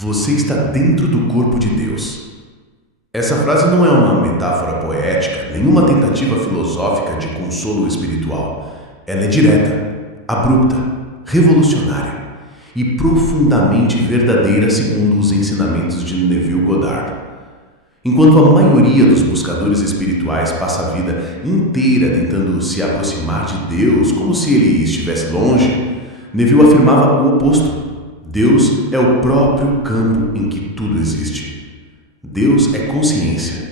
Você está dentro do corpo de Deus. Essa frase não é uma metáfora poética, nenhuma tentativa filosófica de consolo espiritual. Ela é direta, abrupta, revolucionária e profundamente verdadeira segundo os ensinamentos de Neville Goddard. Enquanto a maioria dos buscadores espirituais passa a vida inteira tentando se aproximar de Deus como se ele estivesse longe, Neville afirmava o oposto. Deus é o próprio campo em que tudo existe. Deus é consciência.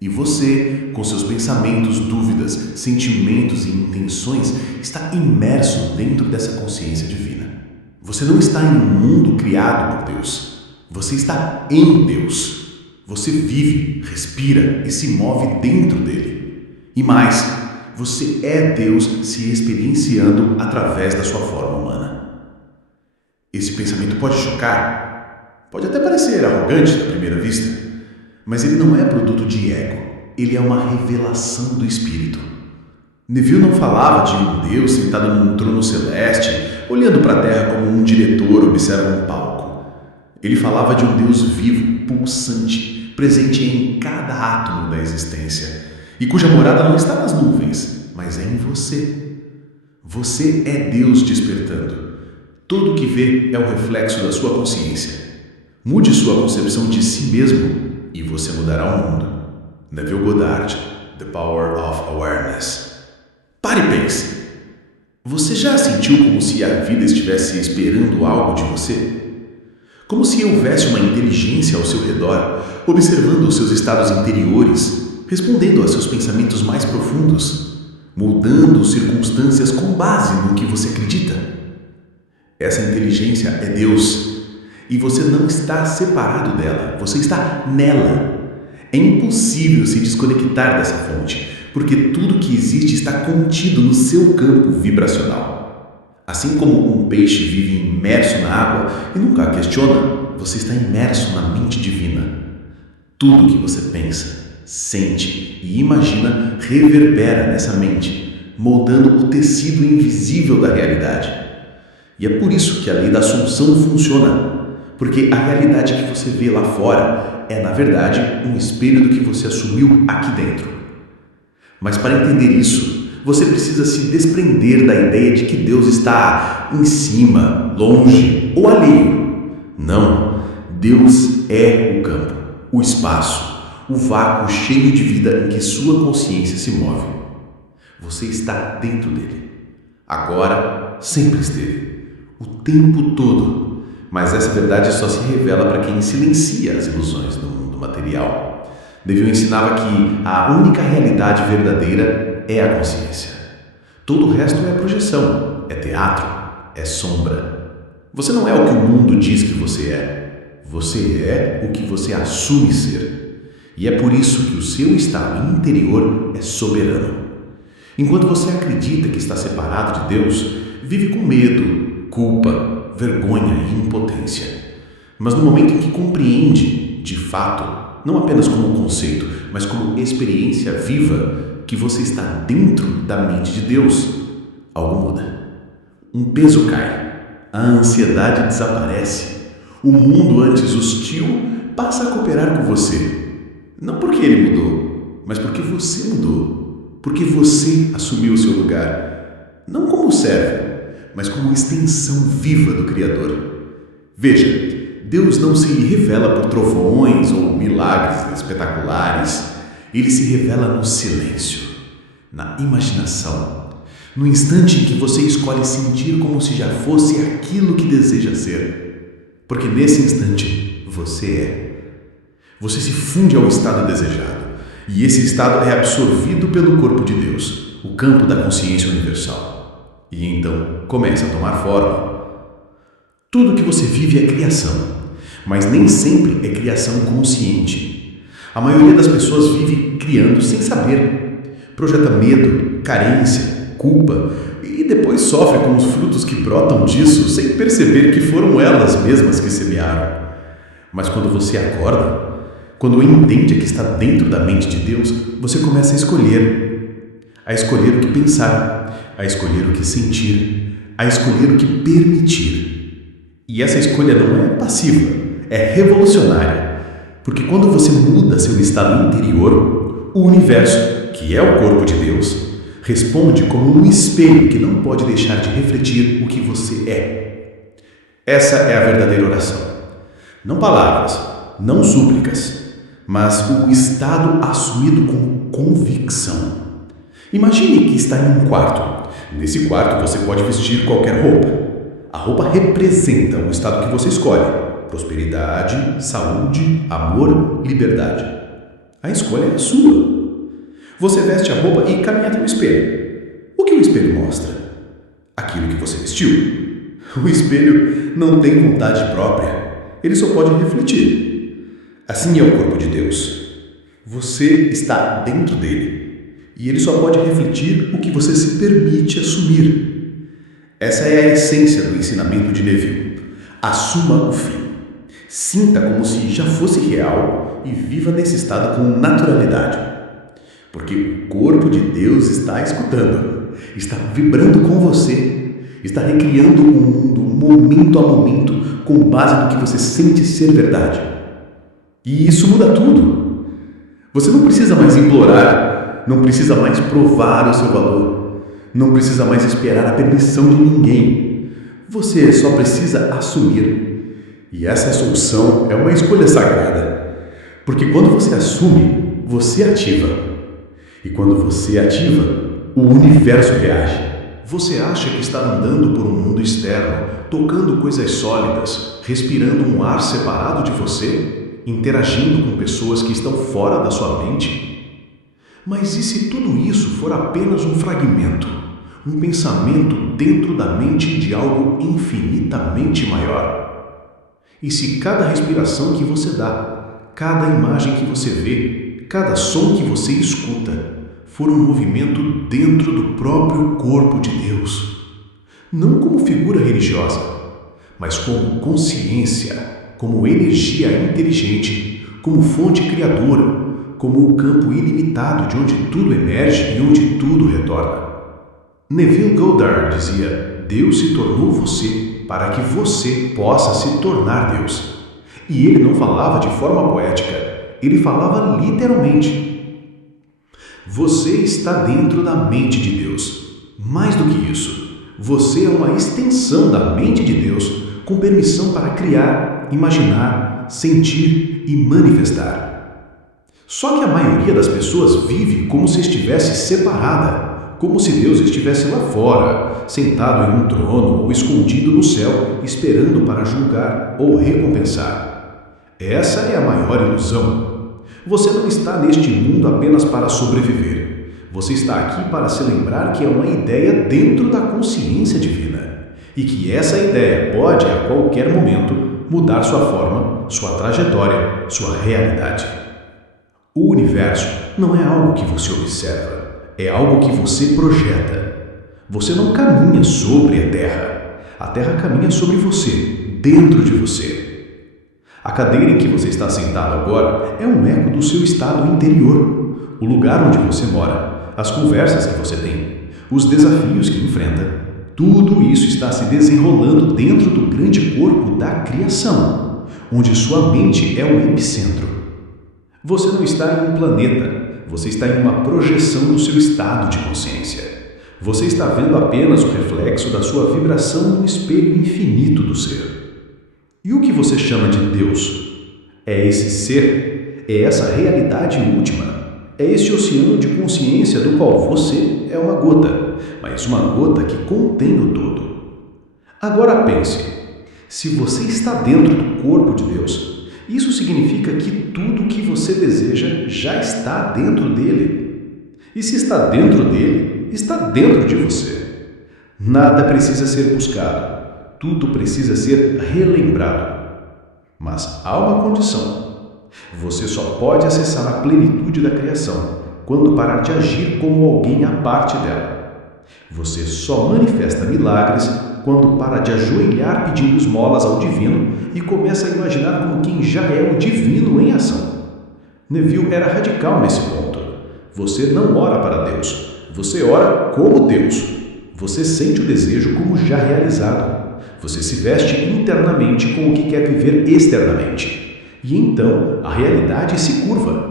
E você, com seus pensamentos, dúvidas, sentimentos e intenções, está imerso dentro dessa consciência divina. Você não está em um mundo criado por Deus. Você está em Deus. Você vive, respira e se move dentro dele. E mais, você é Deus se experienciando através da sua forma humana. Esse pensamento pode chocar, pode até parecer arrogante à primeira vista, mas ele não é produto de ego, ele é uma revelação do Espírito. Neville não falava de um Deus sentado num trono celeste, olhando para a terra como um diretor observa um palco. Ele falava de um Deus vivo, pulsante, presente em cada átomo da existência, e cuja morada não está nas nuvens, mas é em você. Você é Deus despertando. Tudo o que vê é o reflexo da sua consciência. Mude sua concepção de si mesmo e você mudará o mundo. Neville Goddard, The Power of Awareness. Pare e pense. Você já sentiu como se a vida estivesse esperando algo de você? Como se houvesse uma inteligência ao seu redor, observando os seus estados interiores, respondendo a seus pensamentos mais profundos, mudando circunstâncias com base no que você acredita? Essa inteligência é Deus, e você não está separado dela, você está nela. É impossível se desconectar dessa fonte, porque tudo que existe está contido no seu campo vibracional. Assim como um peixe vive imerso na água e nunca a questiona, você está imerso na mente divina. Tudo que você pensa, sente e imagina reverbera nessa mente, moldando o tecido invisível da realidade. E é por isso que a lei da assunção funciona, porque a realidade que você vê lá fora é, na verdade, um espelho do que você assumiu aqui dentro. Mas para entender isso, você precisa se desprender da ideia de que Deus está em cima, longe ou alheio. Não, Deus é o campo, o espaço, o vácuo cheio de vida em que sua consciência se move. Você está dentro dele. Agora, sempre esteve. O tempo todo, mas essa verdade só se revela para quem silencia as ilusões do mundo material. Neville ensinava que a única realidade verdadeira é a consciência. Todo o resto é projeção, é teatro, é sombra. Você não é o que o mundo diz que você é o que você assume ser. E é por isso que o seu estado interior é soberano. Enquanto você acredita que está separado de Deus, vive com medo, culpa, vergonha e impotência. Mas no momento em que compreende, de fato, não apenas como conceito, mas como experiência viva, que você está dentro da mente de Deus, algo muda. Um peso cai, a ansiedade desaparece, o mundo antes hostil passa a cooperar com você. Não porque ele mudou, mas porque você mudou, porque você assumiu o seu lugar, não como servo, mas como extensão viva do Criador. Veja, Deus não se revela por trovões ou milagres espetaculares. Ele se revela no silêncio, na imaginação, no instante em que você escolhe sentir como se já fosse aquilo que deseja ser. Porque nesse instante, você é. Você se funde ao estado desejado, e esse estado é absorvido pelo corpo de Deus, o campo da consciência universal. E então começa a tomar forma. Tudo que você vive é criação, mas nem sempre é criação consciente. A maioria das pessoas vive criando sem saber. Projeta medo, carência, culpa e depois sofre com os frutos que brotam disso sem perceber que foram elas mesmas que semearam. Mas quando você acorda, quando entende que está dentro da mente de Deus, você começa a escolher o que pensar, a escolher o que sentir, a escolher o que permitir. E essa escolha não é passiva, é revolucionária, porque quando você muda seu estado interior, o universo, que é o corpo de Deus, responde como um espelho que não pode deixar de refletir o que você é. Essa é a verdadeira oração. Não palavras, não súplicas, mas o estado assumido com convicção. Imagine que está em um quarto. Nesse quarto você pode vestir qualquer roupa. A roupa representa o estado que você escolhe: prosperidade, saúde, amor, liberdade. A escolha é sua. Você veste a roupa e caminha até o espelho. O que o espelho mostra? Aquilo que você vestiu. O espelho não tem vontade própria. Ele só pode refletir. Assim é o corpo de Deus. Você está dentro dele. E ele só pode refletir o que você se permite assumir. Essa é a essência do ensinamento de Neville. Assuma o fim. Sinta como se já fosse real e viva nesse estado com naturalidade. Porque o corpo de Deus está escutando, está vibrando com você, está recriando o mundo momento a momento com base no que você sente ser verdade. E isso muda tudo. Você não precisa mais implorar, não precisa mais provar o seu valor, não precisa mais esperar a permissão de ninguém. Você só precisa assumir. E essa solução é uma escolha sagrada, porque quando você assume, você ativa. E quando você ativa, o universo reage. Você acha que está andando por um mundo externo, tocando coisas sólidas, respirando um ar separado de você, interagindo com pessoas que estão fora da sua mente? Mas e se tudo isso for apenas um fragmento, um pensamento dentro da mente de algo infinitamente maior? E se cada respiração que você dá, cada imagem que você vê, cada som que você escuta for um movimento dentro do próprio corpo de Deus? Não como figura religiosa, mas como consciência, como energia inteligente, como fonte criadora, como o campo ilimitado de onde tudo emerge e onde tudo retorna. Neville Goddard dizia: Deus se tornou você para que você possa se tornar Deus. E ele não falava de forma poética, ele falava literalmente. Você está dentro da mente de Deus. Mais do que isso, você é uma extensão da mente de Deus, com permissão para criar, imaginar, sentir e manifestar. Só que a maioria das pessoas vive como se estivesse separada, como se Deus estivesse lá fora, sentado em um trono ou escondido no céu, esperando para julgar ou recompensar. Essa é a maior ilusão. Você não está neste mundo apenas para sobreviver. Você está aqui para se lembrar que é uma ideia dentro da consciência divina e que essa ideia pode, a qualquer momento, mudar sua forma, sua trajetória, sua realidade. O universo não é algo que você observa, é algo que você projeta. Você não caminha sobre a Terra caminha sobre você, dentro de você. A cadeira em que você está sentado agora é um eco do seu estado interior, o lugar onde você mora, as conversas que você tem, os desafios que enfrenta. Tudo isso está se desenrolando dentro do grande corpo da criação, onde sua mente é o epicentro. Você não está em um planeta, você está em uma projeção do seu estado de consciência. Você está vendo apenas o reflexo da sua vibração no espelho infinito do ser. E o que você chama de Deus? É esse ser, é essa realidade última, é esse oceano de consciência do qual você é uma gota, mas uma gota que contém o todo. Agora pense, se você está dentro do corpo de Deus, isso significa que tudo o que você deseja já está dentro dele. E se está dentro dele, está dentro de você. Nada precisa ser buscado. Tudo precisa ser relembrado. Mas há uma condição. Você só pode acessar a plenitude da criação quando parar de agir como alguém à parte dela. Você só manifesta milagres quando para de ajoelhar pedindo esmolas ao divino e começa a imaginar como quem já é o divino em ação. Neville era radical nesse ponto. Você não ora para Deus. Você ora como Deus. Você sente o desejo como já realizado. Você se veste internamente com o que quer viver externamente. E então a realidade se curva.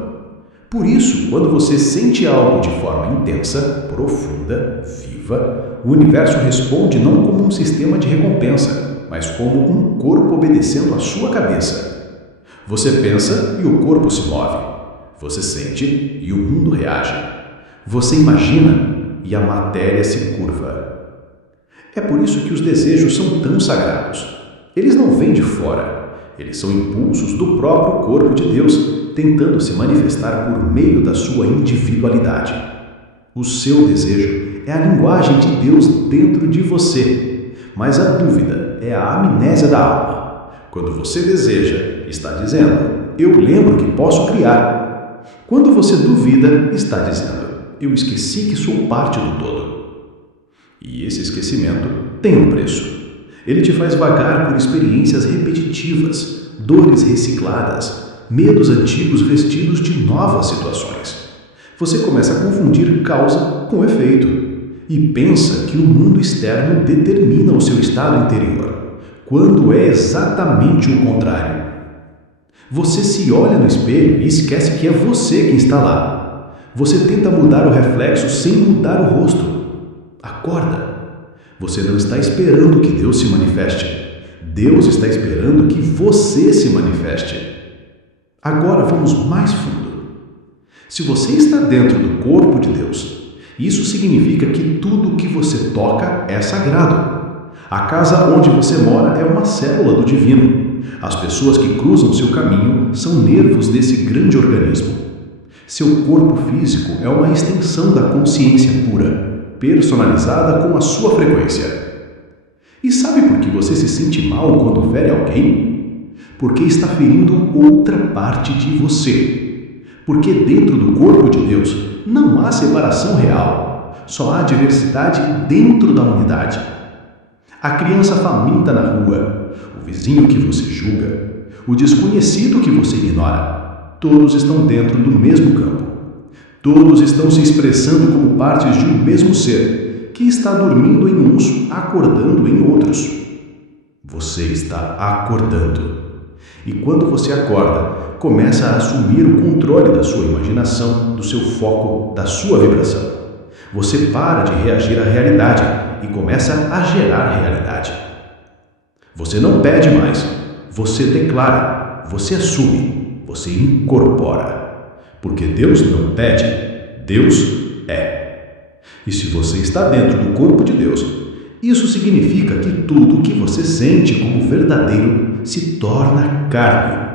Por isso, quando você sente algo de forma intensa, profunda, viva, o universo responde não como um sistema de recompensa, mas como um corpo obedecendo à sua cabeça. Você pensa e o corpo se move. Você sente e o mundo reage. Você imagina e a matéria se curva. É por isso que os desejos são tão sagrados. Eles não vêm de fora. Eles são impulsos do próprio corpo de Deus, tentando se manifestar por meio da sua individualidade. O seu desejo é a linguagem de Deus dentro de você, mas a dúvida é a amnésia da alma. Quando você deseja, está dizendo, eu lembro que posso criar. Quando você duvida, está dizendo, eu esqueci que sou parte do todo. E esse esquecimento tem um preço. Ele te faz vagar por experiências repetitivas, dores recicladas, medos antigos vestidos de novas situações. Você começa a confundir causa com efeito e pensa que o mundo externo determina o seu estado interior, quando é exatamente o contrário. Você se olha no espelho e esquece que é você quem está lá. Você tenta mudar o reflexo sem mudar o rosto. Acorda! Você não está esperando que Deus se manifeste. Deus está esperando que você se manifeste. Agora vamos mais fundo. Se você está dentro do corpo de Deus, isso significa que tudo que você toca é sagrado. A casa onde você mora é uma célula do divino. As pessoas que cruzam seu caminho são nervos desse grande organismo. Seu corpo físico é uma extensão da consciência pura, personalizada com a sua frequência. E sabe por que você se sente mal quando fere alguém? Porque está ferindo outra parte de você. Porque dentro do corpo de Deus não há separação real, só há diversidade dentro da unidade. A criança faminta na rua, o vizinho que você julga, o desconhecido que você ignora, todos estão dentro do mesmo campo. Todos estão se expressando como partes de um mesmo ser, que está dormindo em uns, acordando em outros. Você está acordando. E quando você acorda, começa a assumir o controle da sua imaginação, do seu foco, da sua vibração. Você para de reagir à realidade e começa a gerar realidade. Você não pede mais, você declara, você assume, você incorpora. Porque Deus não pede, Deus é. E se você está dentro do corpo de Deus, isso significa que tudo o que você sente como verdadeiro se torna carne.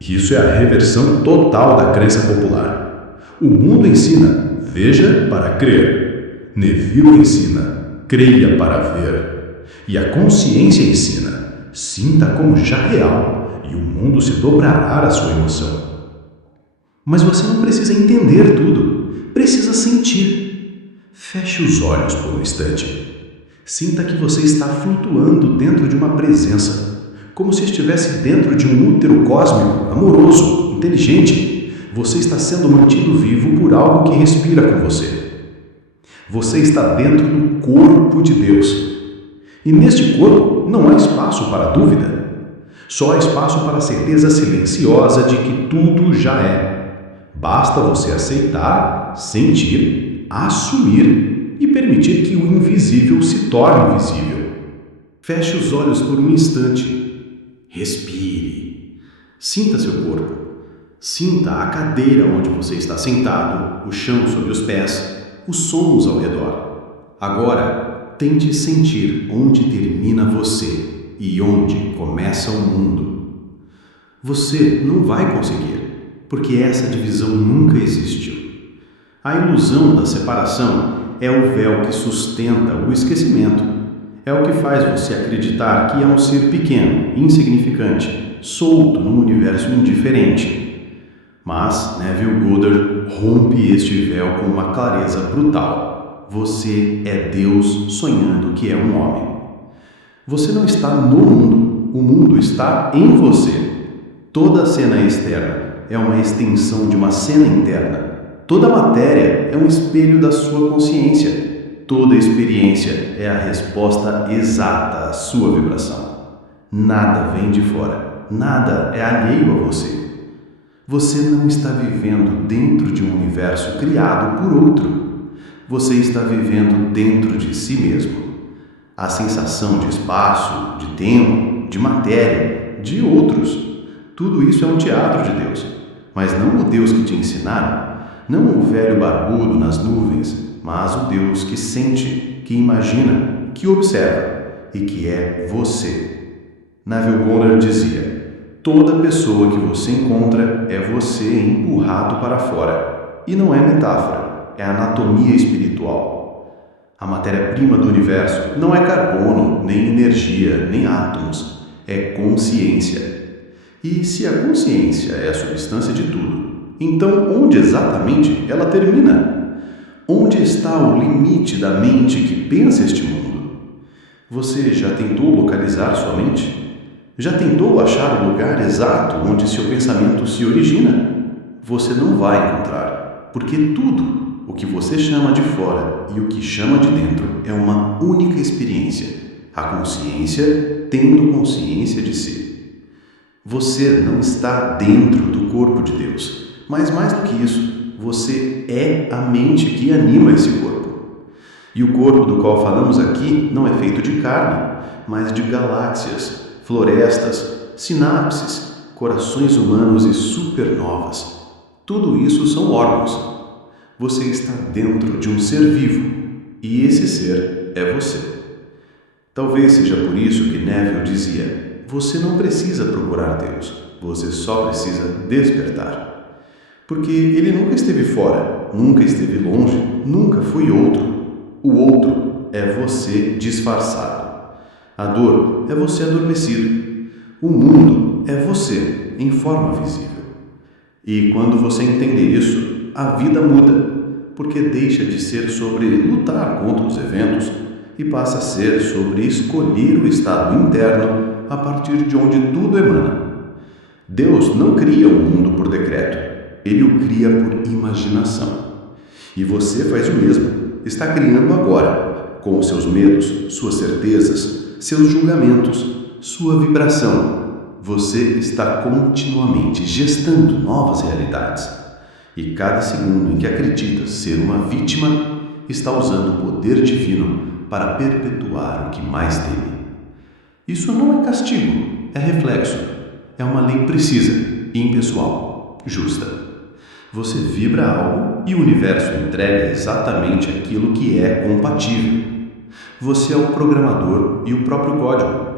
Isso é a reversão total da crença popular. O mundo ensina, veja para crer. Neville ensina, creia para ver. E a consciência ensina, sinta como já real, e o mundo se dobrará à sua emoção. Mas você não precisa entender tudo, precisa sentir. Feche os olhos por um instante. Sinta que você está flutuando dentro de uma presença, como se estivesse dentro de um útero cósmico, amoroso, inteligente. Você está sendo mantido vivo por algo que respira com você. Você está dentro do corpo de Deus. E neste corpo não há espaço para dúvida. Só há espaço para a certeza silenciosa de que tudo já é. Basta você aceitar, sentir, assumir e permitir que o invisível se torne visível. Feche os olhos por um instante. Respire. Sinta seu corpo. Sinta a cadeira onde você está sentado, o chão sob os pés, os sons ao redor. Agora, tente sentir onde termina você e onde começa o mundo. Você não vai conseguir, porque essa divisão nunca existiu. A ilusão da separação é o véu que sustenta o esquecimento. É o que faz você acreditar que é um ser pequeno, insignificante, solto num universo indiferente. Mas Neville Goddard rompe este véu com uma clareza brutal. Você é Deus sonhando que é um homem. Você não está no mundo, o mundo está em você. Toda cena externa é uma extensão de uma cena interna. Toda matéria é um espelho da sua consciência. Toda experiência é a resposta exata à sua vibração. Nada vem de fora, nada é alheio a você. Você não está vivendo dentro de um universo criado por outro. Você está vivendo dentro de si mesmo. A sensação de espaço, de tempo, de matéria, de outros, tudo isso é um teatro de Deus, mas não o Deus que te ensinaram, não o velho barbudo nas nuvens, mas o Deus que sente, que imagina, que observa e que é você. Neville Goddard dizia: toda pessoa que você encontra é você empurrado para fora. E não é metáfora, é anatomia espiritual. A matéria-prima do universo não é carbono, nem energia, nem átomos, é consciência. E se a consciência é a substância de tudo, então onde exatamente ela termina? Onde está o limite da mente que pensa este mundo? Você já tentou localizar sua mente? Já tentou achar o lugar exato onde seu pensamento se origina? Você não vai encontrar, porque tudo o que você chama de fora e o que chama de dentro é uma única experiência, a consciência tendo consciência de si. Você não está dentro do corpo de Deus, mas mais do que isso, você é a mente que anima esse corpo. E o corpo do qual falamos aqui não é feito de carne, mas de galáxias, florestas, sinapses, corações humanos e supernovas. Tudo isso são órgãos. Você está dentro de um ser vivo, e esse ser é você. Talvez seja por isso que Neville dizia: você não precisa procurar Deus, você só precisa despertar. Porque ele nunca esteve fora, nunca esteve longe, nunca foi outro. O outro é você disfarçado. A dor é você adormecido. O mundo é você em forma visível. E quando você entender isso, a vida muda, porque deixa de ser sobre lutar contra os eventos e passa a ser sobre escolher o estado interno a partir de onde tudo emana. Deus não cria o mundo por decreto, Ele o cria por imaginação. E você faz o mesmo, está criando agora, com os seus medos, suas certezas, seus julgamentos, sua vibração. Você está continuamente gestando novas realidades. E cada segundo em que acredita ser uma vítima, está usando o poder divino para perpetuar o que mais teme. Isso não é castigo, é reflexo. É uma lei precisa, impessoal, justa. Você vibra algo e o universo entrega exatamente aquilo que é compatível. Você é o programador e o próprio código.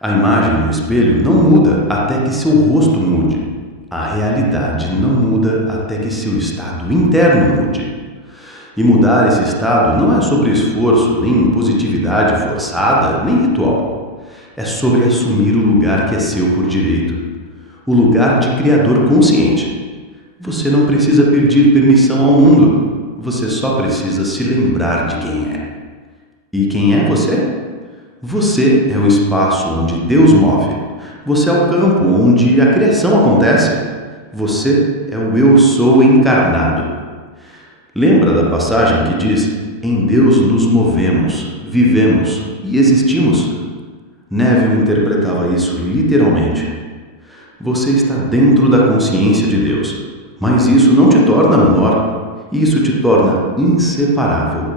A imagem no espelho não muda até que seu rosto mude. A realidade não muda até que seu estado interno mude. E mudar esse estado não é sobre esforço, nem positividade forçada, nem ritual. É sobre assumir o lugar que é seu por direito. O lugar de criador consciente. Você não precisa pedir permissão ao mundo. Você só precisa se lembrar de quem é. E quem é você? Você é o espaço onde Deus move. Você é o campo onde a criação acontece. Você é o Eu Sou encarnado. Lembra da passagem que diz: em Deus nos movemos, vivemos e existimos? Neville interpretava isso literalmente. Você está dentro da consciência de Deus, mas isso não te torna menor, isso te torna inseparável.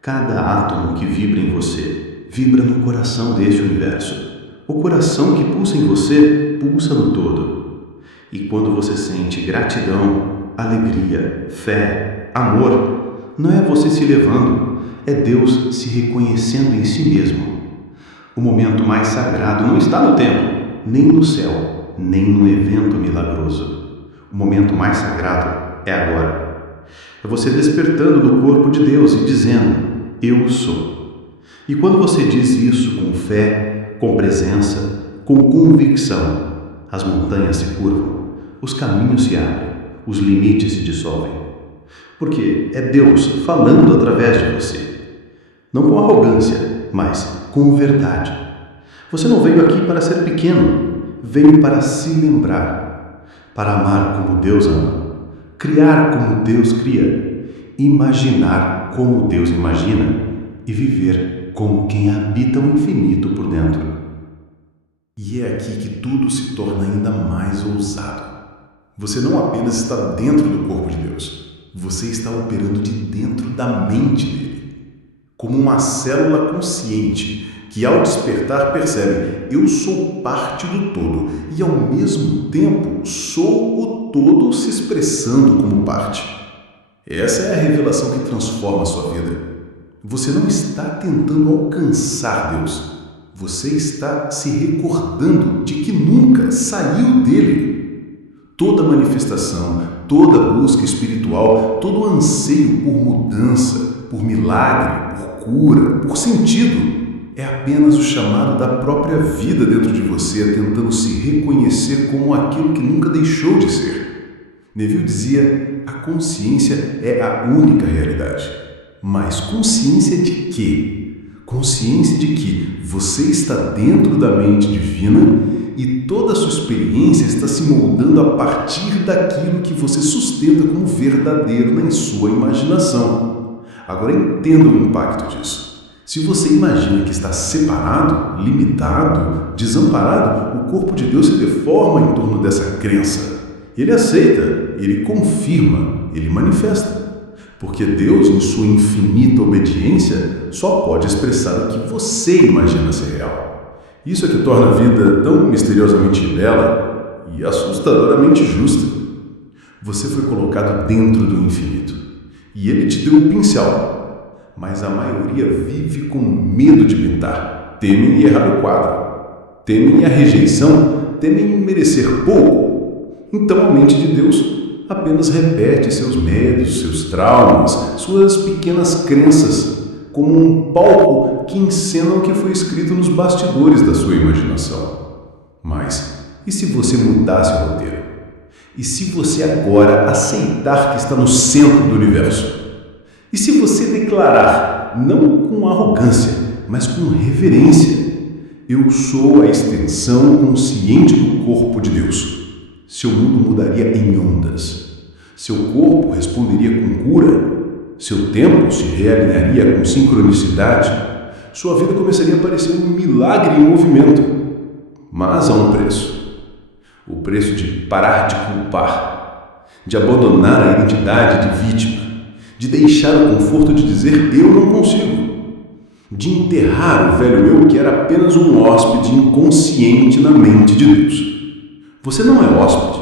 Cada átomo que vibra em você vibra no coração deste universo. O coração que pulsa em você pulsa no todo. E quando você sente gratidão, alegria, fé, amor, não é você se elevando, é Deus se reconhecendo em si mesmo. O momento mais sagrado não está no templo, nem no céu, nem no evento milagroso. O momento mais sagrado é agora. É você despertando do corpo de Deus e dizendo: eu sou. E quando você diz isso com fé, com presença, com convicção, as montanhas se curvam, os caminhos se abrem, os limites se dissolvem. Porque é Deus falando através de você. Não com arrogância, mas com verdade. Você não veio aqui para ser pequeno, veio para se lembrar, para amar como Deus ama, criar como Deus cria, imaginar como Deus imagina e viver como quem habita o infinito por dentro. E é aqui que tudo se torna ainda mais ousado. Você não apenas está dentro do corpo de Deus, você está operando de dentro da mente dele, como uma célula consciente que, ao despertar, percebe: eu sou parte do todo e, ao mesmo tempo, sou o todo se expressando como parte. Essa é a revelação que transforma a sua vida. Você não está tentando alcançar Deus, você está se recordando de que nunca saiu dele. Toda manifestação, toda busca espiritual, todo anseio por mudança, por milagre, por cura, por sentido, é apenas o chamado da própria vida dentro de você tentando se reconhecer como aquilo que nunca deixou de ser. Neville dizia: a consciência é a única realidade. Mas consciência de quê? Consciência de que você está dentro da mente divina e toda a sua experiência está se moldando a partir daquilo que você sustenta como verdadeiro em sua imaginação. Agora entenda o impacto disso. Se você imagina que está separado, limitado, desamparado, o corpo de Deus se deforma em torno dessa crença. Ele aceita, ele confirma, ele manifesta. Porque Deus, em sua infinita obediência, só pode expressar o que você imagina ser real. Isso é que torna a vida tão misteriosamente bela e assustadoramente justa. Você foi colocado dentro do infinito e ele te deu um pincel, mas a maioria vive com medo de pintar. Temem errar o quadro, temem a rejeição, temem merecer pouco. Então a mente de Deus apenas repete seus medos, seus traumas, suas pequenas crenças, como um palco que encena o que foi escrito nos bastidores da sua imaginação. Mas, e se você mudasse o roteiro? E se você agora aceitar que está no centro do universo? E se você declarar, não com arrogância, mas com reverência: eu sou a extensão consciente do corpo de Deus? Seu mundo mudaria em ondas. Seu corpo responderia com cura. Seu tempo se realinharia com sincronicidade. Sua vida começaria a parecer um milagre em movimento. Mas há um preço. O preço de parar de culpar, de abandonar a identidade de vítima, de deixar o conforto de dizer eu não consigo, de enterrar o velho eu que era apenas um hóspede inconsciente na mente de Deus. Você não é hóspede.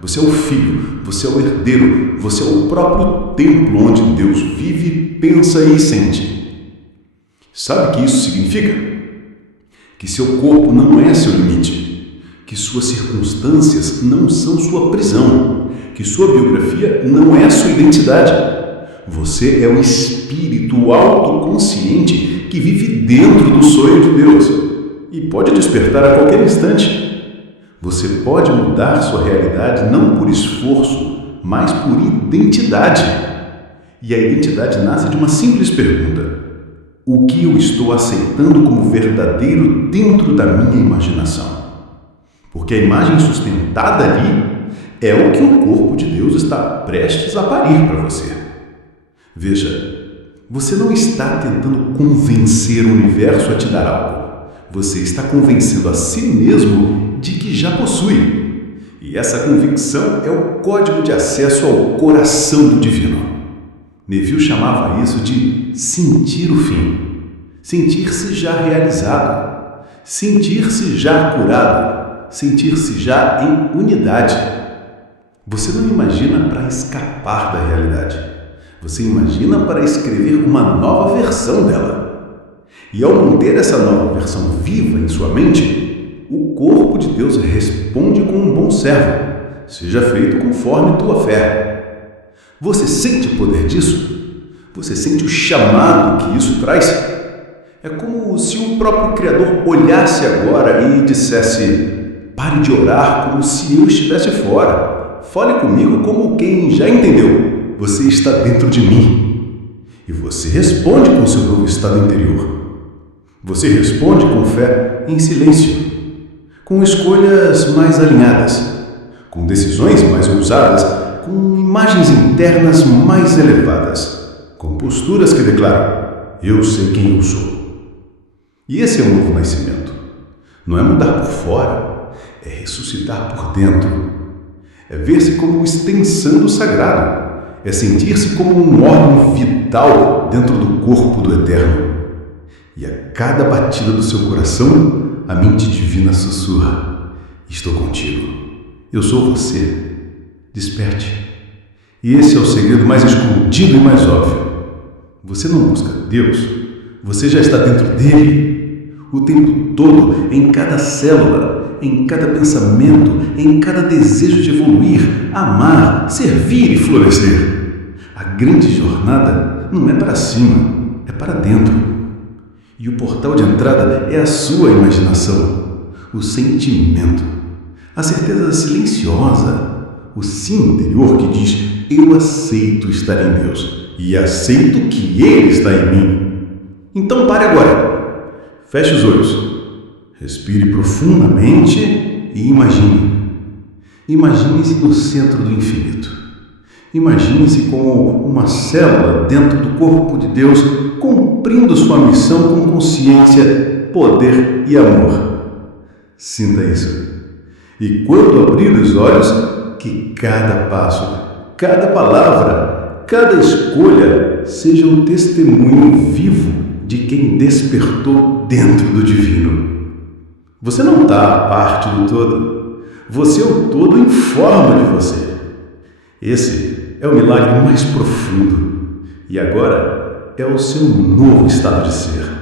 Você é o filho, você é o herdeiro, você é o próprio templo onde Deus vive, pensa e sente. Sabe o que isso significa? Que seu corpo não é seu limite, que suas circunstâncias não são sua prisão, que sua biografia não é sua identidade. Você é o espírito autoconsciente que vive dentro do sonho de Deus e pode despertar a qualquer instante. Você pode mudar sua realidade não por esforço, mas por identidade. E a identidade nasce de uma simples pergunta: o que eu estou aceitando como verdadeiro dentro da minha imaginação? Porque a imagem sustentada ali é o que o corpo de Deus está prestes a parir para você. Veja, você não está tentando convencer o universo a te dar algo. Você está convencendo a si mesmo de que já possui. E essa convicção é o código de acesso ao coração do divino. Neville chamava isso de sentir o fim. Sentir-se já realizado. Sentir-se já curado. Sentir-se já em unidade. Você não imagina para escapar da realidade. Você imagina para escrever uma nova versão dela. E ao manter essa nova versão viva em sua mente, o corpo de Deus responde com um bom servo. Seja feito conforme tua fé. Você sente o poder disso? Você sente o chamado que isso traz? É como se o próprio Criador olhasse agora e dissesse: pare de orar como se eu estivesse fora. Fale comigo como quem já entendeu. Você está dentro de mim. E você responde com seu novo estado interior. Você responde com fé em silêncio, com escolhas mais alinhadas, com decisões mais ousadas, com imagens internas mais elevadas. com posturas que declaram: eu sei quem eu sou. E esse é o novo nascimento. Não é mudar por fora, é ressuscitar por dentro. É ver-se como extensão do sagrado, é sentir-se como um órgão vital dentro do corpo do Eterno. E a cada batida do seu coração, a mente divina sussurra: estou contigo, eu sou você. Desperte. E esse é o segredo mais escondido e mais óbvio. Você não busca Deus, você já está dentro dele, o tempo todo, em cada célula, em cada pensamento, em cada desejo de evoluir, amar, servir e florescer. A grande jornada não é para cima, é para dentro. E o portal de entrada é a sua imaginação, o sentimento, a certeza silenciosa, o sim interior que diz: eu aceito estar em Deus e aceito que Ele está em mim. Então pare agora, feche os olhos, respire profundamente e imagine. Imagine-se no centro do infinito. Imagine-se como uma célula dentro do corpo de Deus, cumprindo sua missão com consciência, poder e amor. Sinta isso. E quando abrir os olhos, que cada passo, cada palavra, cada escolha seja um testemunho vivo de quem despertou dentro do divino. Você não está a parte do todo. Você é o todo em forma de você. Esse é o milagre mais profundo. E agora é o seu novo estado de ser.